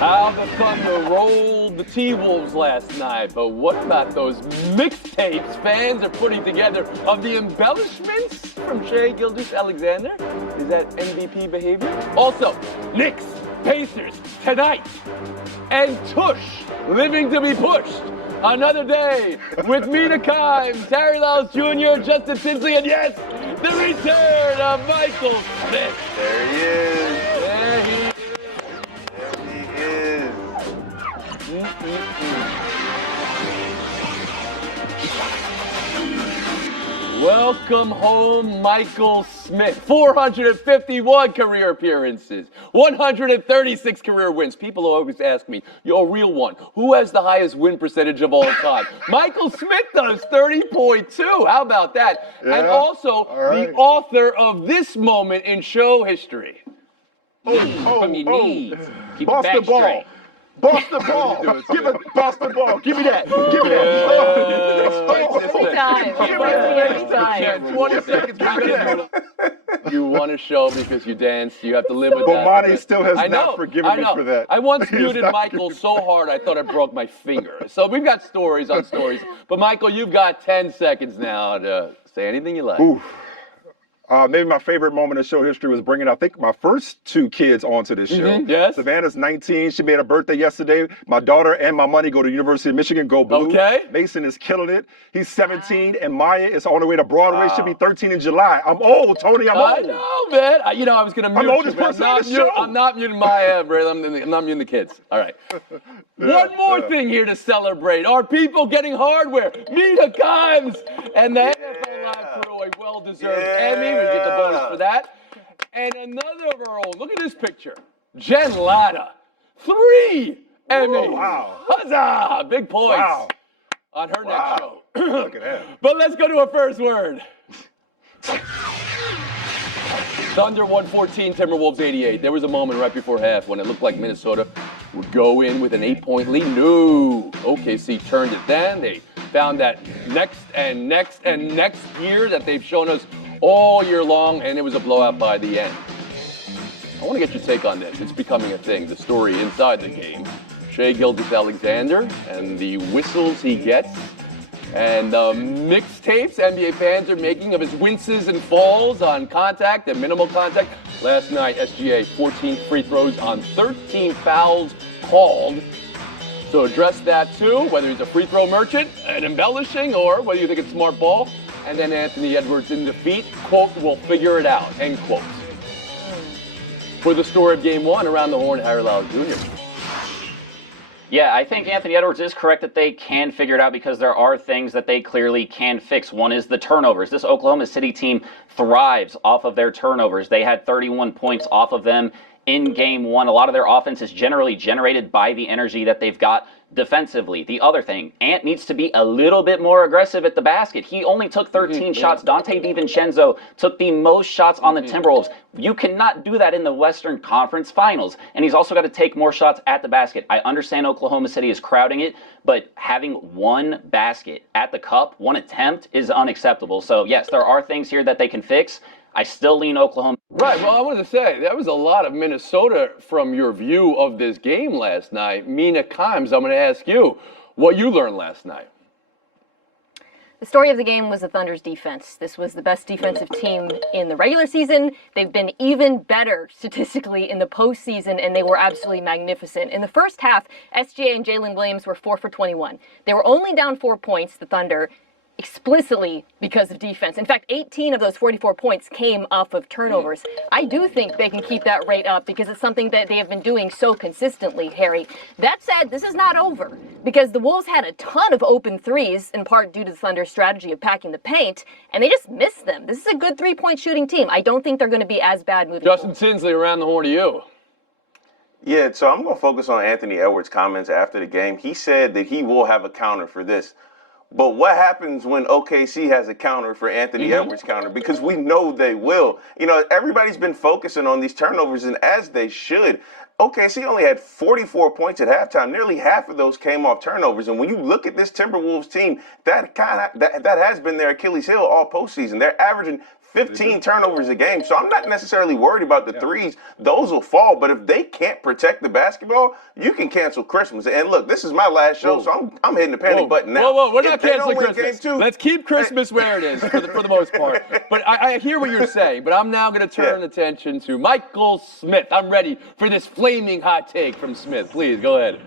How the Thunder rolled the T-Wolves last night, but what about those mixtapes fans are putting together of the embellishments from Shai Gilgeous-Alexander? Is that MVP behavior? Also, Knicks, Pacers, tonight, and Tush, living to be pushed. Another day with Mina Kimes, Harry Lyles Jr., Justin Tinsley, and yes, the return of Michael Smith. There he is. There he is. Welcome home, Michael Smith. 451 career appearances, 136 career wins. People always ask me, you're a real one, who has the highest win percentage of all time? Michael Smith does, 30.2. How about that? Yeah, and also the author of this moment in show history. From your knees. Keep Boss your back the ball. straight. Boss the ball. Give it, boss the ball. Give me that. Give me that. Every time. 20 seconds. You won a show because you danced. You have to live with that. Bomani still has not forgiven me for that. I once He has muted not Michael so hard I thought I broke my finger. So we've got stories on stories. But Michael, you've got 10 seconds now to say anything you like. Oof. Maybe my favorite moment in show history was bringing, I think, my first two kids onto this show. Yes. Savannah's 19. She made her birthday yesterday. My daughter and my money go to University of Michigan. Go Blue. Okay. Mason is killing it. He's 17. And Maya is on the way to Broadway. She'll be 13 in July. I'm old, Tony. I'm old. I know, man. I was going to mute I'm the oldest you, but person on the show. I'm not muting Maya, Brad. I'm not muting the kids. All right. One more thing here to celebrate. Our people getting hardware. Mina Kimes and the NFL Live crew, a well-deserved Emmy. We get the bonus for that. And another of our own. Look at this picture. Jen Latta. 3 Emmys. Wow. Huzzah! Big points. Wow. On her next show. Look at that. But let's go to our first word. Thunder 114, Timberwolves 88. There was a moment right before half when it looked like Minnesota would go in with an 8-point lead. No. OKC turned it then. They found that next year that they've shown us all year long, and it was a blowout by the end. I want to get your take on this. It's becoming a thing, the story inside the game. Shai Gilgeous-Alexander and the whistles he gets, and the mixtapes NBA fans are making of his winces and falls on contact and minimal contact. Last night, SGA, 14 free throws on 13 fouls called. So address that too, whether he's a free throw merchant and embellishing, or whether you think it's smart ball. And then Anthony Edwards in defeat, quote, we'll figure it out, end quote. For the story of game one, around the horn, Harry Lyles Jr. Yeah, I think Anthony Edwards is correct that they can figure it out because there are things that they clearly can fix. One is the turnovers. This Oklahoma City team thrives off of their turnovers. They had 31 points off of them in game one. A lot of their offense is generally generated by the energy that they've got defensively. The other thing, Ant needs to be a little bit more aggressive at the basket. He only took 13 shots. Dante DiVincenzo took the most shots on the Timberwolves. You cannot do that in the Western Conference Finals. And he's also got to take more shots at the basket. I understand Oklahoma City is crowding it, but having one basket at the cup, one attempt, is unacceptable. So yes, there are things here that they can fix. I still lean Oklahoma. Right, well, I wanted to say, that was a lot of Minnesota from your view of this game last night. Mina Kimes, I'm going to ask you what you learned last night. The story of the game was the Thunder's defense. This was the best defensive team in the regular season. They've been even better statistically in the postseason, and they were absolutely magnificent. In the first half, SGA and Jalen Williams were 4 for 21. They were only down 4 points, the Thunder, explicitly because of defense. In fact, 18 of those 44 points came off of turnovers. I do think they can keep that rate up because it's something that they have been doing so consistently, Harry. That said, this is not over because the Wolves had a ton of open threes, in part due to the Thunder's strategy of packing the paint, and they just missed them. This is a good three-point shooting team. I don't think they're going to be as bad moving forward. Justin Tinsley, around the horn to you. Yeah, so I'm going to focus on Anthony Edwards' comments after the game. He said that he will have a counter for this. But what happens when OKC has a counter for Anthony Edwards' counter? Because we know they will. You know, everybody's been focusing on these turnovers, and as they should. OKC only had 44 points at halftime. Nearly half of those came off turnovers. And when you look at this Timberwolves team, that has been their Achilles heel all postseason. They're averaging 15 turnovers a game. So I'm not necessarily worried about the threes. Those will fall. But if they can't protect the basketball, you can cancel Christmas. And look, this is my last show, so I'm hitting the panic button now. Whoa, we're If not they don't canceling win Christmas. game 2, Let's keep Christmas where it is for the most part. But I hear what you're saying, but I'm now going to turn attention to Michael Smith. I'm ready for this flaming hot take from Smith. Please, go ahead.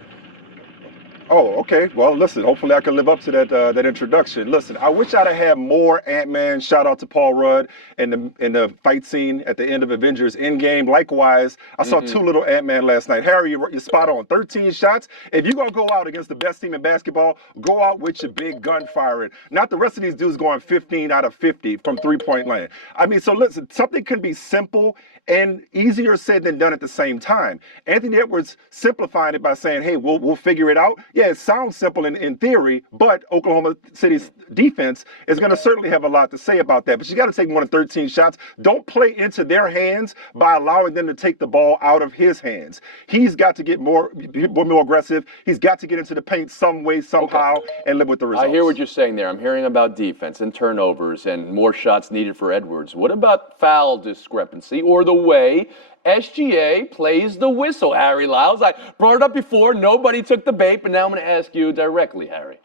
Oh, okay. Well, listen, hopefully I can live up to that introduction. Listen, I wish I'd have had more Ant-Man. Shout out to Paul Rudd in the fight scene at the end of Avengers Endgame. Likewise, I saw too little Ant-Man last night. Harry, you're spot on. 13 shots. If you're going to go out against the best team in basketball, go out with your big gun firing. Not the rest of these dudes going 15 out of 50 from three-point land. I mean, so listen, something can be simple and easier said than done at the same time. Anthony Edwards simplifying it by saying, hey, we'll figure it out. Yeah, it sounds simple in theory, but Oklahoma City's defense is going to certainly have a lot to say about that. But you got to take more than 13 shots. Don't play into their hands by allowing them to take the ball out of his hands. He's got to get more aggressive. He's got to get into the paint some way, somehow, and live with the results. I hear what you're saying there. I'm hearing about defense and turnovers and more shots needed for Edwards. What about foul discrepancy or the way SGA plays the whistle, Harry Lyles? I brought it up before. Nobody took the bait, but now I'm going to ask you directly, Harry.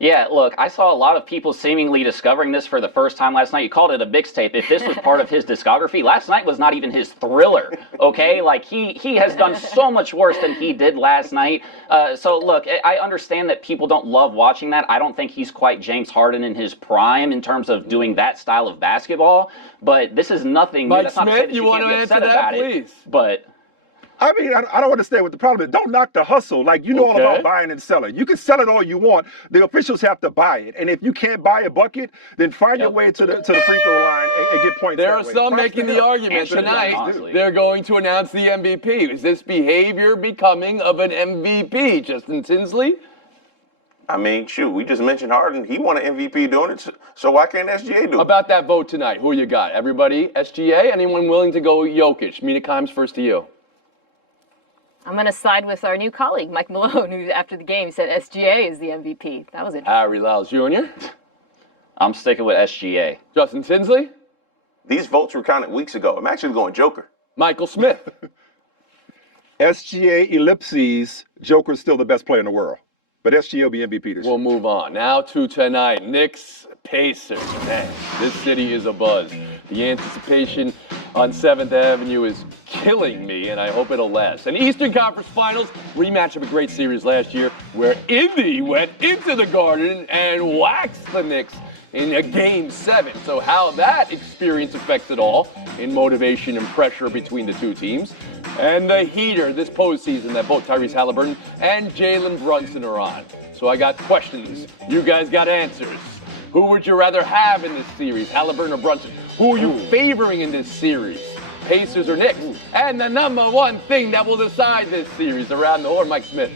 Yeah, look, I saw a lot of people seemingly discovering this for the first time last night. You called it a mixtape. If this was part of his discography, last night was not even his Thriller, okay? Like, he has done so much worse than he did last night. So, look, I understand that people don't love watching that. I don't think he's quite James Harden in his prime in terms of doing that style of basketball. But this is nothing. Mike That's not to say Smith, that you you want can't to be answer upset that, about please? it. But I mean, I don't understand what the problem is. Don't knock the hustle. Like, you know all about buying and selling. You can sell it all you want. The officials have to buy it. And if you can't buy a bucket, then find your way to the free throw line and get points There that are way. some making the argument tonight they're going to announce the MVP. Is this behavior becoming of an MVP, Justin Tinsley? I mean, shoot, we just mentioned Harden. He won an MVP doing it, so why can't SGA do it? About that vote tonight, who you got? Everybody, SGA? Anyone willing to go Jokic? Mina Kimes, first to you. I'm going to side with our new colleague, Mike Malone, who after the game said SGA is the MVP. That was it. Harry Lyles Jr. I'm sticking with SGA. Justin Tinsley. These votes were counted weeks ago. I'm actually going Joker. Michael Smith. SGA ellipses, Joker's still the best player in the world. But SGA will be MVP this year. We'll move on. Now to tonight. Knicks, Pacers. Man, this city is abuzz. The anticipation on 7th Avenue is killing me, and I hope it'll last. An Eastern Conference Finals rematch of a great series last year where Indy went into the Garden and waxed the Knicks in a Game 7. So how that experience affects it all in motivation and pressure between the two teams. And the heater this postseason that both Tyrese Halliburton and Jalen Brunson are on. So I got questions. You guys got answers. Who would you rather have in this series, Halliburton or Brunson? Who are you favoring in this series, Pacers or Knicks? And the number one thing that will decide this series around the horn, Mike Smith.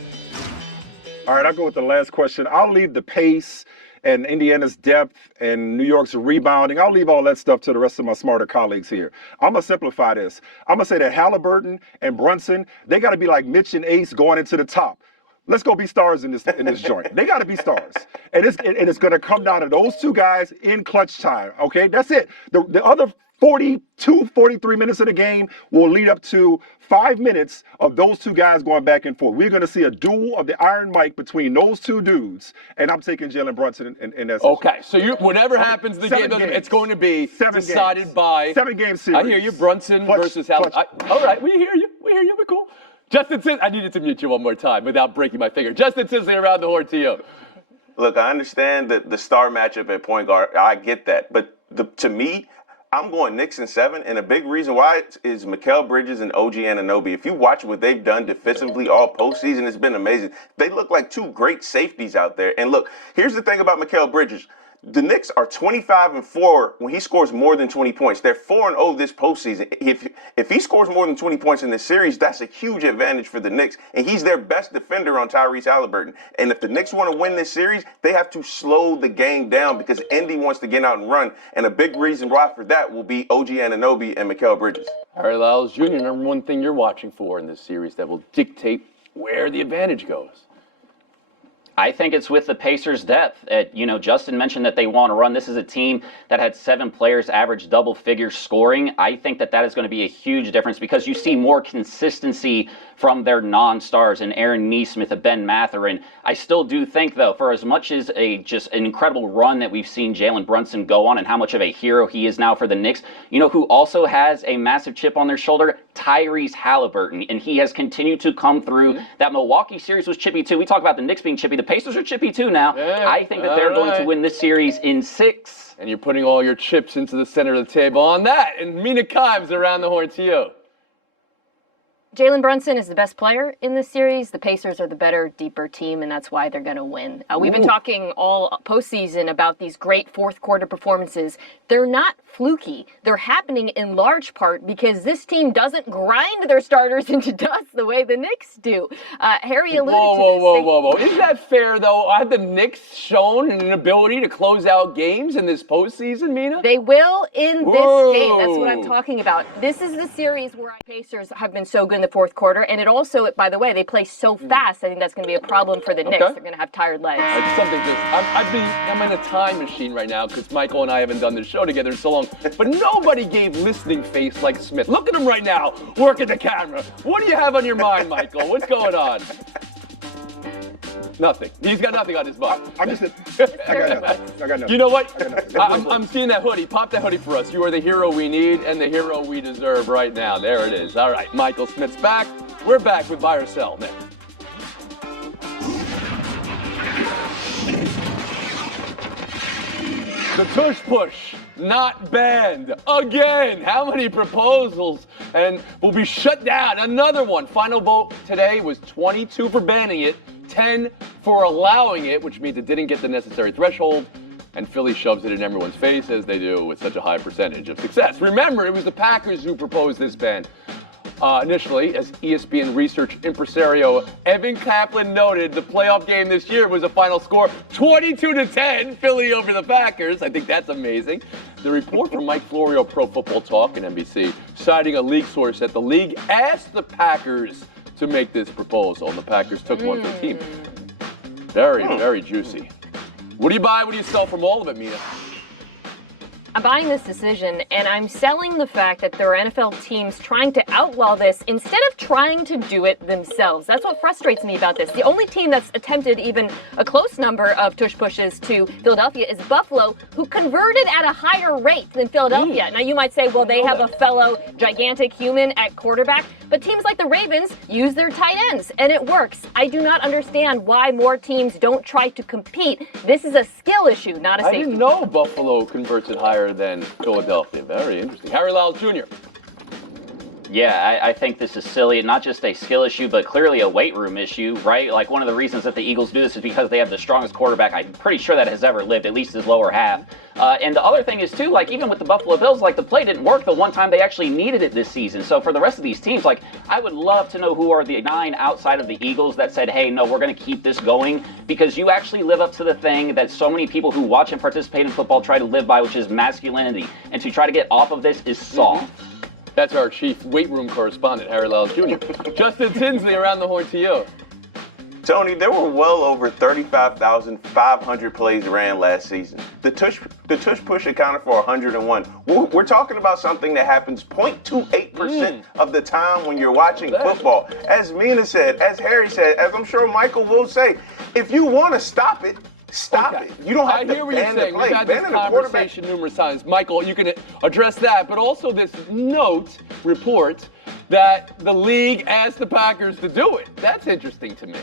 All right, I'll go with the last question. I'll leave the pace and Indiana's depth and New York's rebounding. I'll leave all that stuff to the rest of my smarter colleagues here. I'm going to simplify this. I'm going to say that Halliburton and Brunson, they got to be like Mitch and Ace going into the top. Let's go be stars in this joint. They got to be stars. And it's going to come down to those two guys in clutch time, okay? That's it. The other 42, 43 minutes of the game will lead up to 5 minutes of those two guys going back and forth. We're going to see a duel of the Iron Mike between those two dudes, and I'm taking Jalen Brunson in that. Okay, so whatever happens, the game, it's going to be decided by 7-game series. I hear you, Brunson versus Halliburton. All right, we hear you. We're cool. Justin Tinsley, I needed to mute you one more time without breaking my finger. Justin Tinsley, around the horn to you. Look, I understand the star matchup at point guard. I get that. But to me, I'm going Knicks in 7, and a big reason why is Mikal Bridges and OG Anunoby. If you watch what they've done defensively all postseason, it's been amazing. They look like two great safeties out there. And look, here's the thing about Mikal Bridges. The Knicks are 25-4 when he scores more than 20 points. They're 4-0 this postseason. If he scores more than 20 points in this series, that's a huge advantage for the Knicks. And he's their best defender on Tyrese Halliburton. And if the Knicks want to win this series, they have to slow the game down because Indy wants to get out and run. And a big reason why for that will be OG Anunoby and Mikal Bridges. Harry Lyles Jr., number one thing you're watching for in this series that will dictate where the advantage goes. I think it's with the Pacers' depth. Justin mentioned that they want to run. This is a team that had 7 players average double-figure scoring. I think that is going to be a huge difference because you see more consistency from their non-stars and Aaron Nesmith and Ben Mathurin. I still do think, though, for as much as just an incredible run that we've seen Jalen Brunson go on and how much of a hero he is now for the Knicks, you know who also has a massive chip on their shoulder? Tyrese Halliburton, and he has continued to come through. That Milwaukee series was chippy, too. We talk about the Knicks being chippy. The Pacers are chippy, too, now. Yeah, I think that they're going to win this series in 6. And you're putting all your chips into the center of the table on that. And Mina Kimes around the horn to you. Jalen Brunson is the best player in this series. The Pacers are the better, deeper team, and that's why they're going to win. We've been talking all postseason about these great fourth-quarter performances. They're not fluky. They're happening in large part because this team doesn't grind their starters into dust the way the Knicks do. Harry alluded to this. Whoa. Isn't that fair, though? Have the Knicks shown an ability to close out games in this postseason, Mina? They will in this game. That's what I'm talking about. This is the series where Pacers have been so good in the fourth quarter, and it also, by the way, they play so fast. I think that's going to be a problem for the Knicks. They're going to have tired legs. I'm in a time machine right now because Michael and I haven't done this show together in so long. But nobody gave listening face like Smith. Look at him right now, working the camera. What do you have on your mind, Michael? What's going on? Nothing. He's got nothing on his mind. I got nothing. You know what? I'm seeing that hoodie. Pop that hoodie for us. You are the hero we need and the hero we deserve right now. There it is. All right, Michael Smith's back. We're back with Buy or Sell next. The tush push, not banned. Again, how many proposals and will be shut down? Another one. Final vote today was 22 for banning it, 10 for allowing it, which means it didn't get the necessary threshold, and Philly shoves it in everyone's face, as they do with such a high percentage of success. Remember, it was the Packers who proposed this ban. Initially, as ESPN research impresario Evan Kaplan noted, the playoff game this year was a final score 22-10, Philly over the Packers. I think that's amazing. The report from Mike Florio, Pro Football Talk and NBC, citing a league source that the league asked the Packers to make this proposal, and the Packers took one for the team. Very, very juicy. What do you buy? What do you sell from all of it, Mina? I'm buying this decision, and I'm selling the fact that there are NFL teams trying to outlaw this instead of trying to do it themselves. That's what frustrates me about this. The only team that's attempted even a close number of tush pushes to Philadelphia is Buffalo, who converted at a higher rate than Philadelphia. Now, you might say, well, they have a fellow gigantic human at quarterback, but teams like the Ravens use their tight ends, and it works. I do not understand why more teams don't try to compete. This is a skill issue, not a safety. I didn't know Buffalo converts it higher than Philadelphia. Very interesting. Harry Lyles Jr. Yeah, I think this is silly. Not just a skill issue, but clearly a weight room issue, right? Like, one of the reasons that the Eagles do this is because they have the strongest quarterback I'm pretty sure that has ever lived, at least his lower half. And the other thing is, too, like, even with the Buffalo Bills, like, the play didn't work the one time they actually needed it this season. So for the rest of these teams, like, I would love to know who are the 9 outside of the Eagles that said, hey, no, we're going to keep this going, because you actually live up to the thing that so many people who watch and participate in football try to live by, which is masculinity. And to try to get off of this is soft. That's our chief weight room correspondent, Harry Lyles Jr. Justin Tinsley, around the horn to you. Tony, there were well over 35,500 plays ran last season. The tush push accounted for 101. We're talking about something that happens 0.28% of the time when you're watching football. As Mina said, as Harry said, as I'm sure Michael will say, if you want to stop it, stop it. You don't have to hear what you're ban the saying. play. We've had this conversation numerous times. Michael, you can address that, but also this report that the league asked the Packers to do it. That's interesting to me.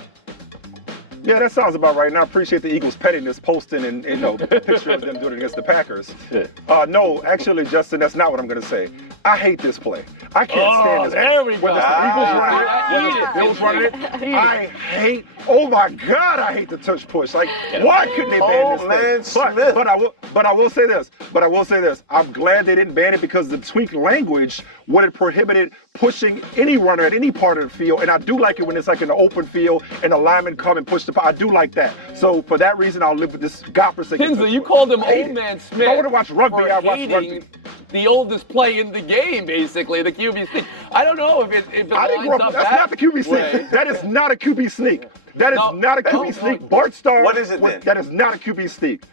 Yeah, that sounds about right. And I appreciate the Eagles pettiness, posting and the picture of them doing it against the Packers. No, actually, Justin, that's not what I'm going to say. I hate this play. I can't stand this. There we go. Whether it's the Eagles running it, whether it's the Bills running it, I hate. Oh my God, I hate the tush push. Like, why couldn't they ban this thing? But I will say this. I'm glad they didn't ban it because the tweaked language would have prohibited pushing any runner at any part of the field. And I do like it when it's like in the open field and the linemen come and push the. I do like that. So for that reason, I'll live with this godforsaken. Tinsley, you called him Old Man Smith. If I want to watch rugby, I watch hating rugby. the oldest play in the game, basically, the QB sneak. I don't know if it I didn't grow lines up. up That's that not the QB way. sneak. That is not a QB sneak. That is No, not a QB no, sneak. no. Bart Starr. What is it then? That is not a QB sneak.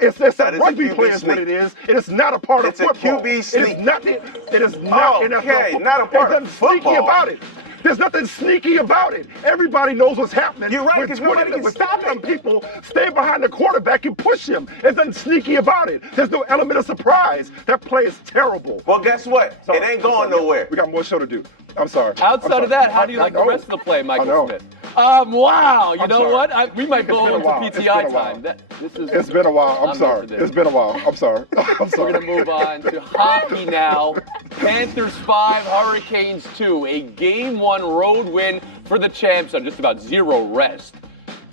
It's That a is a rugby QB play is what sneak. it is. It is not a part It's of a football. QB It sneak. is not. It is not NFL Okay, football. not a part There's of nothing sneaky football. about it. There's nothing sneaky about it. Everybody knows what's happening. You're right, When 'cause nobody can when stop 21 it. people stay behind the quarterback and push him. There's nothing sneaky about it. There's no element of surprise. That play is terrible. Well, guess what? Sorry. It ain't going nowhere. We got more show to do. I'm sorry. Outside of that, how do you like the rest of the play, Michael Smith? Wow, you I'm know sorry. what? We might It's go been a into while. It's been PTI a while. time. This is. It's been a while. I'm not sorry. for this. It's been a while. I'm sorry. I'm sorry. We're going to move on to hockey now. Panthers 5, Hurricanes 2. A Game 1 road win for the champs on just about zero rest.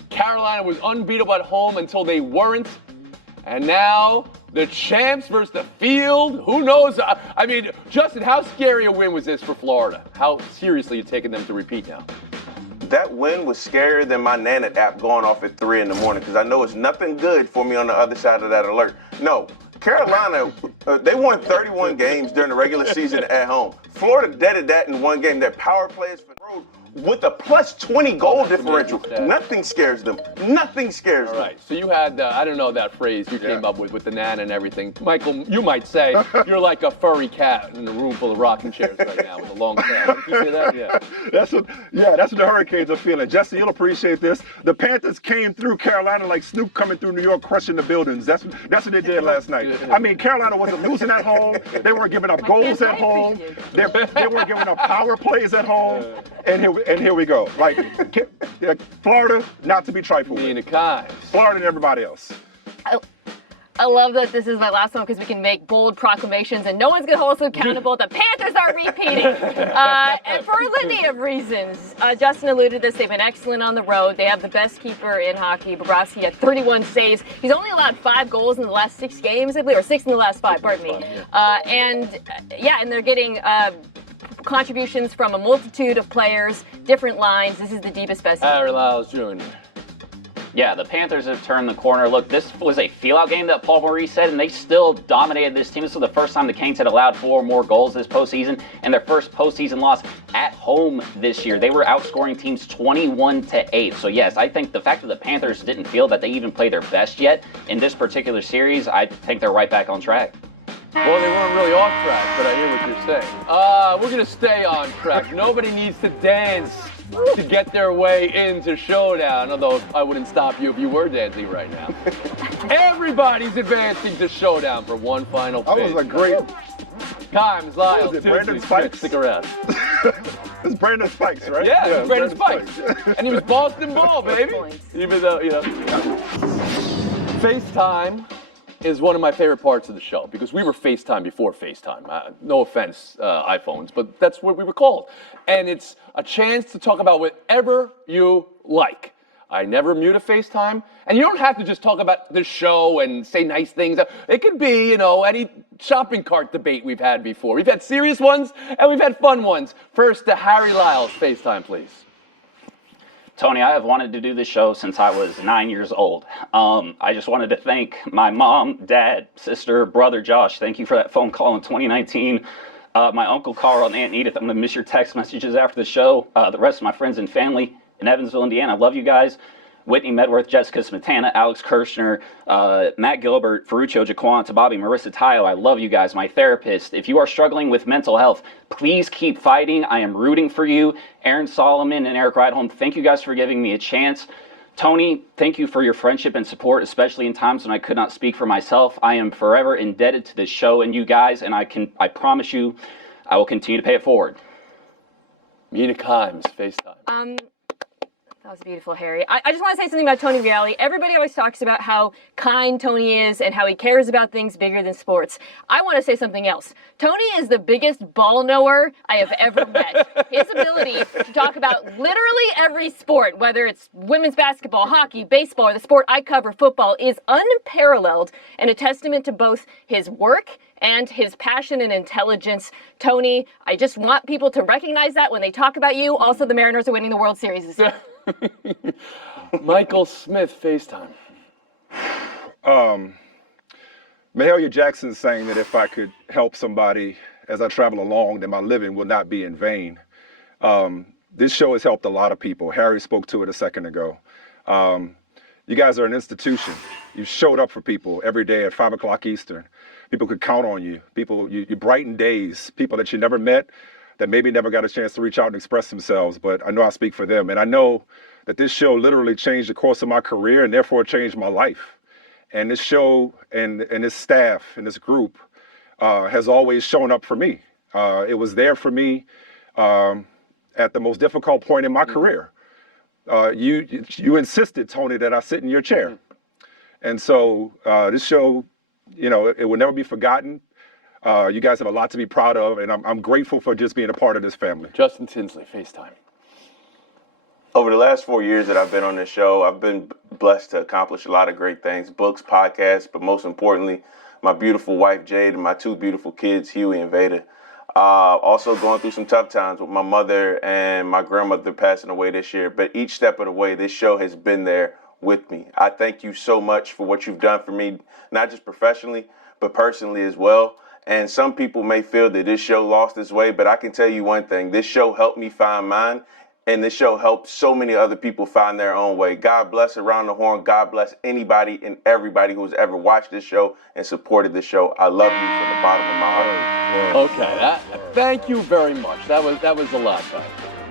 Carolina was unbeatable at home until they weren't. And now the champs versus the field. Who knows? I mean, Justin, how scary a win was this for Florida? How seriously are you taking them to repeat now? That win was scarier than my Nana app going off at 3 in the morning because I know it's nothing good for me on the other side of that alert. No, Carolina, they won 31 games during the regular season at home. Florida deaded that in one game. Their power plays for the road with a plus 20 goal differential. Nothing scares them. Nothing scares them. All right, so you had, I don't know that phrase you came up with the Nana and everything. Michael, you might say you're like a furry cat in a room full of rocking chairs right now with a long tail. Did you say that? Yeah. That's what the Hurricanes are feeling. Jesse, you'll appreciate this. The Panthers came through Carolina like Snoop coming through New York, crushing the buildings. That's what they did last night. I mean, Carolina wasn't losing at home. They weren't giving up goals at home. They weren't giving up power plays at home. And here we go. Like Florida, not to be trifled with. Florida and everybody else. I love that this is my last one because we can make bold proclamations and no one's going to hold us accountable. The Panthers are repeating. And for a litany of reasons. Justin alluded to this. They've been excellent on the road. They have the best keeper in hockey. Bobrovsky had 31 saves. He's only allowed 5 goals in the last 6 games, I believe, or 6 in the last 5, pardon me. And they're getting contributions from a multitude of players, different lines. This is the deepest, best. Harry Lyles Jr. Yeah, the Panthers have turned the corner. Look, this was a feel-out game that Paul Maurice said, and they still dominated this team. This was the first time the Canes had allowed 4 more goals this postseason, and their first postseason loss at home this year. They were outscoring teams 21-8. So yes, I think the fact that the Panthers didn't feel that they even played their best yet in this particular series, I think they're right back on track. Well, they weren't really off track, but I hear what you're saying. We're going to stay on track. Nobody needs to dance to get their way into Showdown, although I wouldn't stop you if you were dancing right now. Everybody's advancing to Showdown for one final That phase. was a great. Times, Lyles, Is it Brandon Tinsley, Spikes? Stick around. It's Brandon Spikes, right? Yeah, it was Brandon Spikes. Spikes. And he was Boston Ball, baby. Even though, FaceTime is one of my favorite parts of the show because we were FaceTime before FaceTime. No offense, iPhones, but that's what we were called. And it's a chance to talk about whatever you like. I never mute a FaceTime, and you don't have to just talk about the show and say nice things. It could be, any shopping cart debate we've had before. We've had serious ones, and we've had fun ones. First, to Harry Lyles, FaceTime, please. Tony, I have wanted to do this show since I was 9 years old. I just wanted to thank my mom, dad, sister, brother, Josh. Thank you for that phone call in 2019. My Uncle Carl and Aunt Edith, I'm going to miss your text messages after the show. The rest of my friends and family in Evansville, Indiana, I love you guys. Whitney Medworth, Jessica Smetana, Alex Kirshner, Matt Gilbert, Ferruccio Jaquan, Tababi, Marissa Tayo. I love you guys. My therapist. If you are struggling with mental health, please keep fighting. I am rooting for you. Aaron Solomon and Eric Rydholm, thank you guys for giving me a chance. Tony, thank you for your friendship and support, especially in times when I could not speak for myself. I am forever indebted to this show and you guys, and I promise you, I will continue to pay it forward. Mina Kimes, FaceTime. That was beautiful, Harry. I just want to say something about Tony Reali. Everybody always talks about how kind Tony is and how he cares about things bigger than sports. I want to say something else. Tony is the biggest ball knower I have ever met. His ability to talk about literally every sport, whether it's women's basketball, hockey, baseball, or the sport I cover, football, is unparalleled and a testament to both his work and his passion and intelligence. Tony, I just want people to recognize that when they talk about you. Also, the Mariners are winning the World Series this year. Michael Smith, FaceTime. Mahalia Jackson's saying that if I could help somebody as I travel along, then my living will not be in vain. This show has helped a lot of people. Harry spoke to it a second ago. You guys are an institution. You showed up for people every day at 5 o'clock Eastern. People could count on you. You brighten days. People that you never met, that maybe never got a chance to reach out and express themselves, but I know I speak for them. And I know that this show literally changed the course of my career and therefore changed my life. And this show and this staff and this group has always shown up for me. It was there for me at the most difficult point in my career. You insisted, Tony, that I sit in your chair. And so this show, it will never be forgotten. You guys have a lot to be proud of, and I'm grateful for just being a part of this family. Justin Tinsley, FaceTime. Over the last 4 years that I've been on this show, I've been blessed to accomplish a lot of great things, books, podcasts, but most importantly, my beautiful wife, Jade, and my 2 beautiful kids, Huey and Veda. Also going through some tough times with my mother and my grandmother passing away this year. But each step of the way, this show has been there with me. I thank you so much for what you've done for me, not just professionally, but personally as well. And some people may feel that this show lost its way, but I can tell you one thing. This show helped me find mine. And this show helped so many other people find their own way. God bless Around the Horn. God bless anybody and everybody who's ever watched this show and supported this show. I love you from the bottom of my heart. Okay, thank you very much. That was a lot, guys.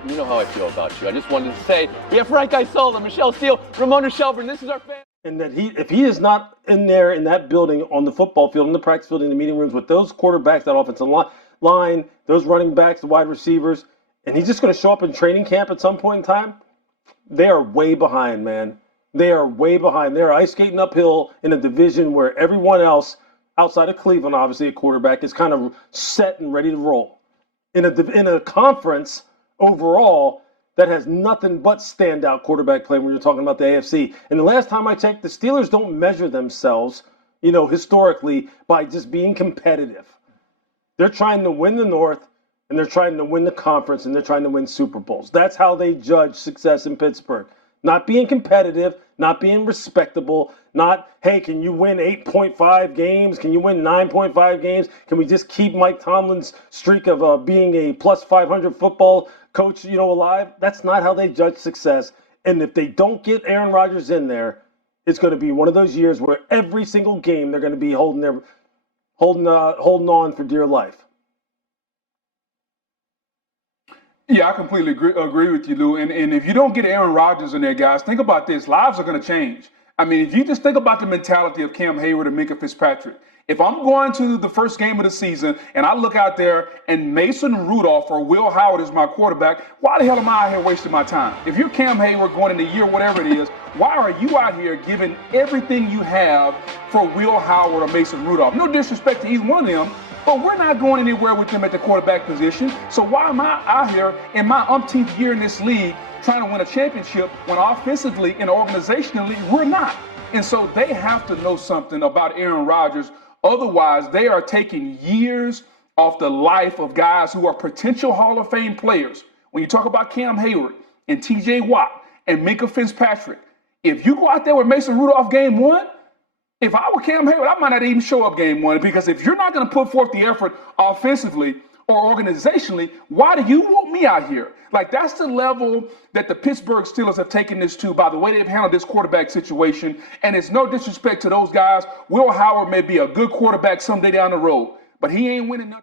You know how I feel about you. I just wanted to say we have Frank Isola, Michelle Steele, Ramona Shelburne. This is our fan. And that if he is not in there in that building, on the football field, in the practice field, in the meeting rooms with those quarterbacks, that offensive line, those running backs, the wide receivers, and he's just going to show up in training camp at some point in time, they are way behind, man. They are way behind. They're ice skating uphill in a division where everyone else, outside of Cleveland, obviously, a quarterback, is kind of set and ready to roll. In a conference overall that has nothing but standout quarterback play when you're talking about the AFC. And the last time I checked, the Steelers don't measure themselves, historically, by just being competitive. They're trying to win the North, and they're trying to win the conference, and they're trying to win Super Bowls. That's how they judge success in Pittsburgh. Not being competitive, not being respectable, not, hey, can you win 8.5 games? Can you win 9.5 games? Can we just keep Mike Tomlin's streak of being a plus 500 football coach, alive? That's not how they judge success. And if they don't get Aaron Rodgers in there, it's going to be one of those years where every single game they're going to be holding on for dear life. Yeah, I completely agree with you, Lou. And if you don't get Aaron Rodgers in there, guys, think about this. Lives are going to change. I mean, if you just think about the mentality of Cam Hayward and Minka Fitzpatrick, if I'm going to the first game of the season and I look out there and Mason Rudolph or Will Howard is my quarterback, why the hell am I out here wasting my time? If you're Cam Hayward going in the year, whatever it is, why are you out here giving everything you have for Will Howard or Mason Rudolph? No disrespect to either one of them, but we're not going anywhere with them at the quarterback position. So why am I out here in my umpteenth year in this league trying to win a championship when offensively and organizationally we're not? And so they have to know something about Aaron Rodgers. Otherwise, they are taking years off the life of guys who are potential Hall of Fame players. When you talk about Cam Hayward and TJ Watt and Minka Fitzpatrick, if you go out there with Mason Rudolph game one, if I were Cam Hayward, I might not even show up game one, because if you're not going to put forth the effort offensively or organizationally, why do you want me out here? Like, that's the level that the Pittsburgh Steelers have taken this to by the way they've handled this quarterback situation. And it's no disrespect to those guys. Will Howard may be a good quarterback someday down the road, but he ain't winning nothing.